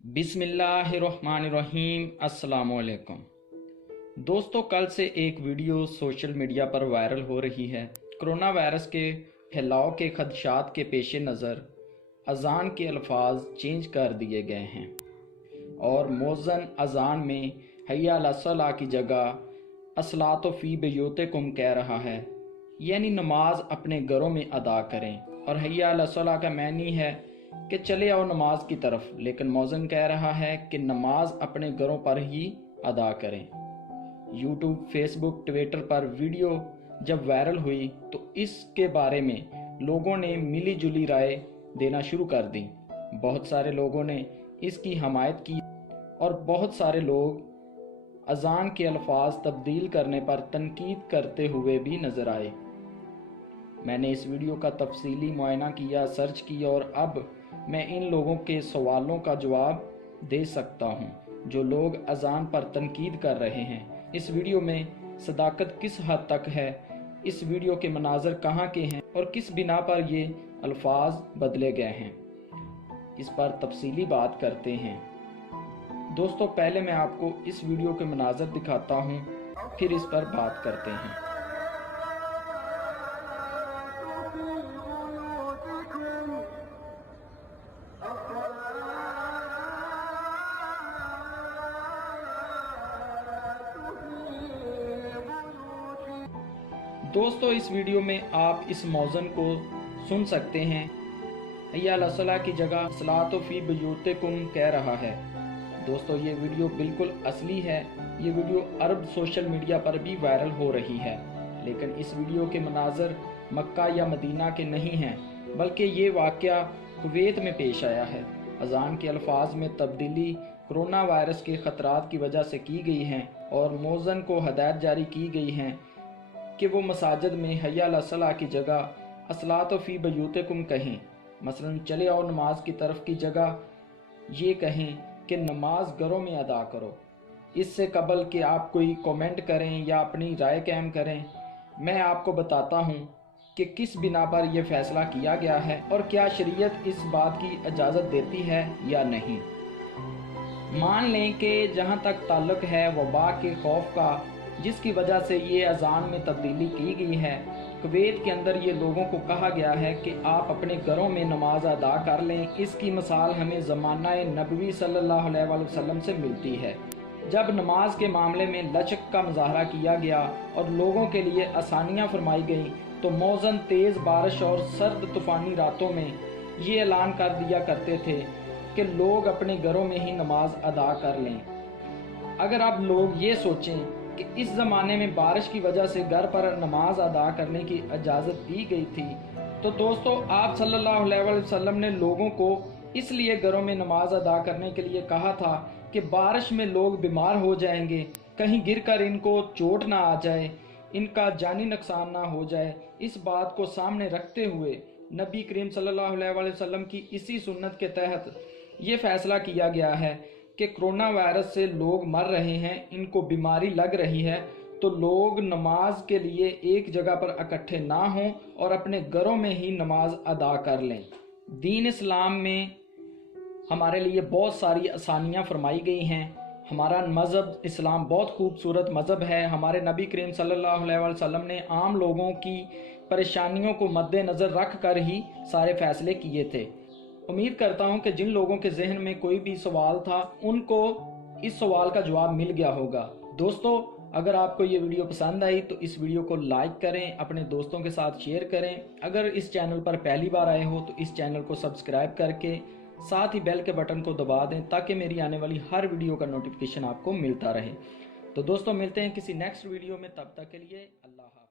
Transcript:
बिस्मिल्लाहिर्रहमानिर्रहीम। अस्सलामुअलैकुम दोस्तों, कल से एक वीडियो सोशल मीडिया पर वायरल हो रही है। कोरोना वायरस के फैलाव के खदशात के पेश नज़र अज़ान के अल्फाज चेंज कर दिए गए हैं और मौज़न अज़ान में हय्या अला सलाह की जगह अस्सलातु फ़ी बुयूतिकुम कह रहा है, यानी नमाज अपने घरों में अदा करें। और हय्या अला सलाह का मानी है कि चले आओ नमाज की तरफ, लेकिन मौज़न कह रहा है कि नमाज अपने घरों पर ही अदा करें। यूट्यूब, फेसबुक, ट्विटर पर वीडियो जब वायरल हुई तो इसके बारे में लोगों ने मिली जुली राय देना शुरू कर दी। बहुत सारे लोगों ने इसकी हमायत की और बहुत सारे लोग अज़ान के अल्फाज तब्दील करने पर तनकीद करते हुए भी नज़र आए। मैंने इस वीडियो का तफसीली मुआयना किया, सर्च किया और अब मैं इन लोगों के सवालों का जवाब दे सकता हूं जो लोग अज़ान पर तनकीद कर रहे हैं। इस वीडियो में सदाकत किस हद तक है, इस वीडियो के मनाज़र कहाँ के हैं और किस बिना पर ये अल्फाज बदले गए हैं, इस पर तफसीली बात करते हैं। दोस्तों, पहले मैं आपको इस वीडियो के मनाज़र दिखाता हूँ, फिर इस पर बात करते हैं। दोस्तों, इस वीडियो में आप इस मौज़न को सुन सकते हैं। हय्या अला सलाह की जगह सलातो फ़ी बुयूतिकुम कह रहा है। दोस्तों, ये वीडियो बिल्कुल असली है। ये वीडियो अरब सोशल मीडिया पर भी वायरल हो रही है, लेकिन इस वीडियो के मनाज़र मक्का या मदीना के नहीं हैं, बल्कि ये वाक़या कुवैत में पेश आया है। अज़ान के अल्फाज में तब्दीली कोरोना वायरस के ख़तरात की वजह से की गई हैं और मौज़न को हदायत जारी की गई हैं कि वो मसाजिद में हय्या अला सलाह की जगह अस्सलातु फ़ी बुयूतिकुम कहें। मसलन चले आओ नमाज की तरफ की जगह ये कहें कि नमाज घरों में अदा करो। इससे कबल कि आप कोई कमेंट करें या अपनी राय कायम करें, मैं आपको बताता हूँ कि किस बिना पर यह फ़ैसला किया गया है और क्या शरीयत इस बात की इजाज़त देती है या नहीं। मान लें कि जहाँ तक ताल्लुक़ है वबा के खौफ का, जिसकी वजह से ये अज़ान में तब्दीली की गई है, कुवैत के अंदर ये लोगों को कहा गया है कि आप अपने घरों में नमाज अदा कर लें। इसकी मिसाल हमें ज़माना नबवी सल्लल्लाहु अलैहि वसल्लम से मिलती है, जब नमाज के मामले में लचक का मुजाहरा किया गया और लोगों के लिए आसानियाँ फरमाई गईं, तो मौज़न तेज़ बारिश और सर्द तूफ़ानी रातों में ये ऐलान कर दिया करते थे कि लोग अपने घरों में ही नमाज अदा कर लें। अगर अब लोग ये सोचें कि इस ज़माने में बारिश की वजह से घर पर नमाज अदा करने की इजाज़त दी गई थी, तो दोस्तों आप सल्लल्लाहु अलैहि वसल्लम ने लोगों को इसलिए घरों में नमाज अदा करने के लिए कहा था कि बारिश में लोग बीमार हो जाएंगे, कहीं गिरकर इनको चोट ना आ जाए, इनका जानी नुकसान ना हो जाए। इस बात को सामने रखते हुए नबी करीम सल्लल्लाहु अलैहि वसल्लम की इसी सुन्नत के तहत ये फ़ैसला किया गया है कि कोरोना वायरस से लोग मर रहे हैं, इनको बीमारी लग रही है, तो लोग नमाज के लिए एक जगह पर इकट्ठे ना हों और अपने घरों में ही नमाज अदा कर लें। दीन इस्लाम में हमारे लिए बहुत सारी आसानियाँ फरमाई गई हैं। हमारा मज़हब इस्लाम बहुत खूबसूरत मज़हब है। हमारे नबी करीम सल्लल्लाहु अलैहि वसल्लम ने आम लोगों की परेशानियों को मद्देनज़र रख कर ही सारे फ़ैसले किए थे। उम्मीद करता हूं कि जिन लोगों के जहन में कोई भी सवाल था, उनको इस सवाल का जवाब मिल गया होगा। दोस्तों, अगर आपको ये वीडियो पसंद आई तो इस वीडियो को लाइक करें, अपने दोस्तों के साथ शेयर करें। अगर इस चैनल पर पहली बार आए हो तो इस चैनल को सब्सक्राइब करके साथ ही बेल के बटन को दबा दें, ताकि मेरी आने वाली हर वीडियो का नोटिफिकेशन आपको मिलता रहे। तो दोस्तों, मिलते हैं किसी नेक्स्ट वीडियो में, तब तक के लिए अल्लाह हाफ़िज़।